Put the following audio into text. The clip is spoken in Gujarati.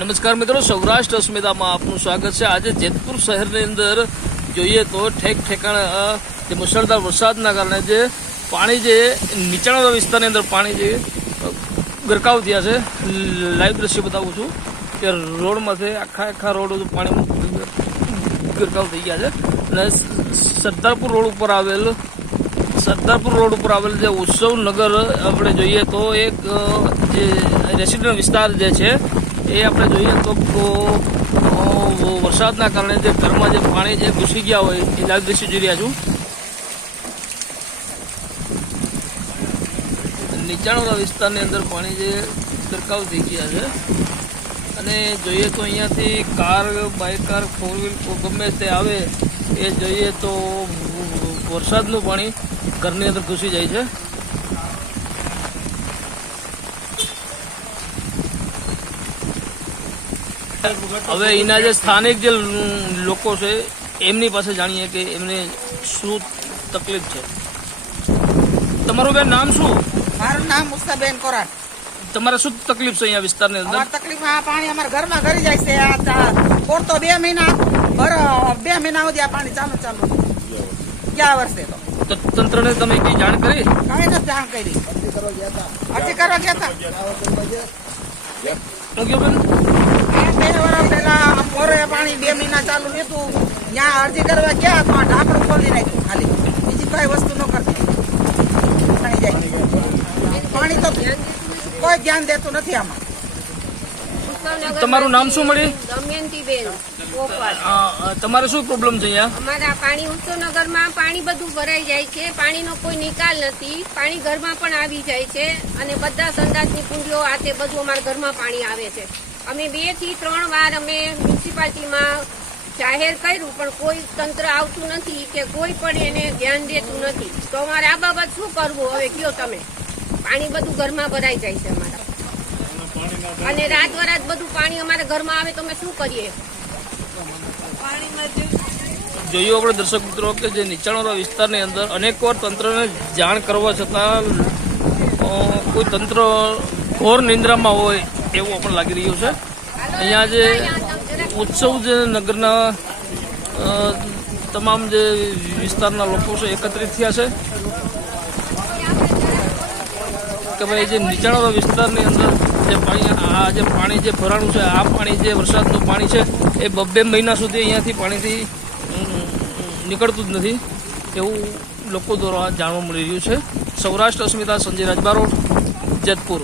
નમસ્કાર મિત્રો, સૌરાષ્ટ્ર અસ્મિતામાં આપનું સ્વાગત છે. આજે જેતપુર શહેરની અંદર જોઈએ તો ઠેક ઠેકાણે જે મુશળધાર વરસાદના કારણે જે પાણી જે નીચાણવાળા વિસ્તારની અંદર પાણી જે ગરકાવ થયા છે. લાઈવ દ્રશ્ય બતાવું છું કે રોડમાંથી આખા આખા રોડ પાણી ગરકાવ થઈ ગયા છે. અને સરદારપુર રોડ ઉપર આવેલ, સરદારપુર રોડ ઉપર આવેલ જે ઉત્સવ નગર આપણે જોઈએ તો એક જે રેસિડેન્ટ વિસ્તાર જે છે એ આપણે જોઈએ તો વરસાદના કારણે જે ઘરમાં જે પાણી જે ઘૂસી ગયા હોય, એ લાલ દ્રશ્ય જોઈ રહ્યા છું. નીચાણવાળા વિસ્તારની અંદર પાણી જે ગરકાવ થઈ ગયા છે. અને જોઈએ તો અહીંયાથી car, bike, car four wheel ગમે તે આવે, એ જોઈએ તો વરસાદનું પાણી ઘરની અંદર ઘૂસી જાય છે. હવે એના જે સ્થાનિક જે લોકો છે એમની પાસે જાણીએ કે એમને શું તકલીફ છે. તમારું બેન નામ શું? મારું નામ મુસ્તાબેન કોરાટ તમારે શું તકલીફ છે અહીંયા વિસ્તારની અંદર? તકલીફ આ પાણી અમારા ઘરમાં ઘરી જાય છે. આ પોરતો તો બે મહિના ભર બે મહિના સુધી આ પાણી ચાલુ ચાલુ. ક્યાં વર્ષે તો? તંત્રને તમે કઈ જાણ કરી? કઈ નથી જાણ કરી. અરજી કરવા ગયા હતા. અરજી કરવા બેન? આ બે વર્ષ પહેલા પોરે પાણી બે મહિના ચાલુ રહેતું ત્યાં અરજી કરવા ગયા તો આ ઢાંકણું ખોલી નાખ્યું ખાલી. બીજી કઈ વસ્તુ ન કરતી. પાણી જાય. પાણી તો કોઈ ધ્યાન દેતું નથી આમાં. તમારું નામ શું મળી દમયંતીબેન તમારે શું પ્રોબ્લેમ છે અમારા પાણી ઉત્સવનગરમાં પાણી બધું ભરાઈ જાય છે. પાણીનો કોઈ નિકાલ નથી. પાણી ઘરમાં પણ આવી જાય છે અને બધા સંદાસની કુંડીઓ આ તે બધું અમારા ઘરમાં પાણી આવે છે. અમે બેથી ત્રણ વાર અમે મ્યુનિસિપાલિટીમાં જાહેર કર્યું, પણ કોઈ તંત્ર આવતું નથી કે કોઈ પણ એને ધ્યાન દેતું નથી. તો અમારે આ બાબત શું કરવું? હવે કયો તમે? પાણી બધું ઘરમાં ભરાઈ જાય છે અમારા. અને રાત વરાત બધું પાણી અમારા ઘરમાં આવે તો અમે શું કરીએ? જોયું આપણે દર્શક મિત્રો કે જે નીચાણવાળા વિસ્તારની અંદર અનેકવાર તંત્રને જાણ કરવા છતાં કોઈ તંત્ર ઘોર નિંદ્રામાં હોય એવું પણ લાગી રહ્યું છે. અહીંયા જે ઉત્સવ જે નગરના તમામ જે વિસ્તારના લોકો છે, એકત્રિત થયા છે. કે ભાઈ જે નીચાણવાળા વિસ્તારની અંદર જે પાણી, આ જે પાણી જે ભરાણું છે, આ પાણી જે વરસાદનું પાણી છે, એ બબ્બે મહિના સુધી અહીંયાથી પાણીથી નીકળતું જ નથી. એવું લોકો દ્વારા જાણવા મળી રહ્યું છે. સૌરાષ્ટ્ર અસ્મિતા, સંજય રાજબારોટ, જેતપુર.